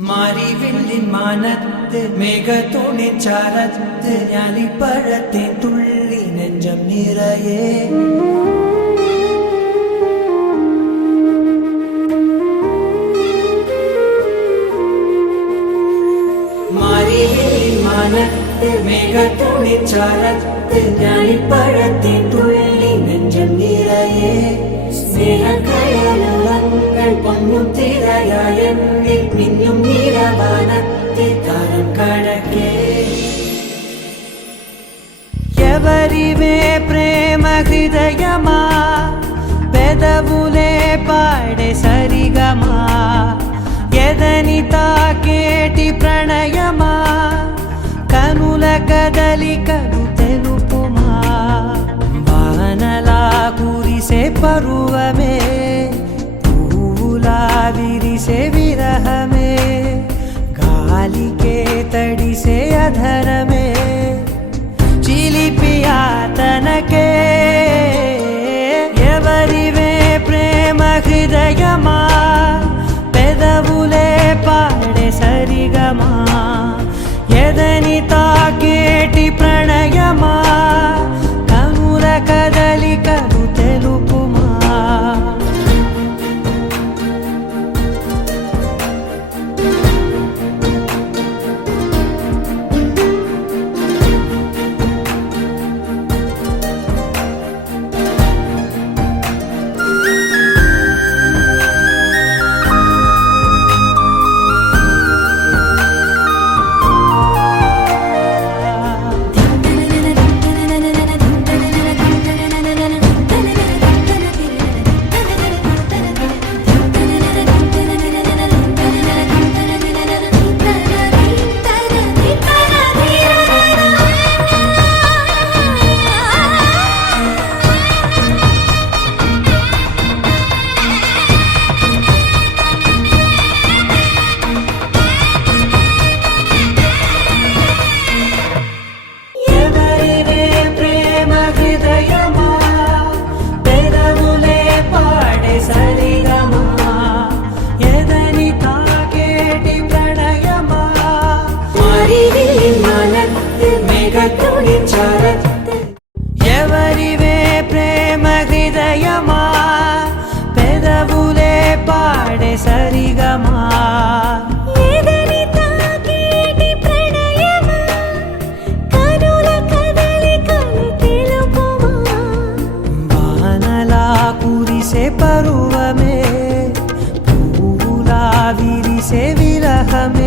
മാരിവില്ലിൻ മാനത്ത് മേഘത്തോണിൻ ചാരത്ത് ഞാലിപ്പഴത്തേൻ തുള്ളി നെഞ്ചം നിറയെ മാരിവില്ലിൻ മാനത്ത് മേഘത്തോണിൻ ചാരത്ത് ഞാലിപ്പഴത്തേൻ തുള്ളി നെഞ്ചം നിറയെ സ്നേഹക്കയലുളങ്ങൾ പൊന്നും തിരയായെന്നിൽ മിന്നും നീലവാനത്തെ താരം കടക്കേ ఎవరివే ప్రేమ హృదయమా పెదవులే పాడే సరిగమా ఎదని తాకేటి ప్రణయమా కనుల కదలికలు తెలుపుమా వానలా కురిసే పరువమే పూలా విరిసే విరహమే గాలికే తడిసే అధరమే చిలిపియాతనకే ఎవరివే ప్రేమ హృదయమా పెదవులే పాడే సరిగమా ఎదని తాకేటి ప్రణయమా కనుల కదలికలు తెలుపుమా ఎవరివే ప్రేమ హృదయమా పెదవులే పాడే సరిగమా ఎదని తాకేటి ప్రణయమా కనుల కదలికలు తెలుపుమా వానలా కురిసే పరువమే పూలా విరిసే విరహమే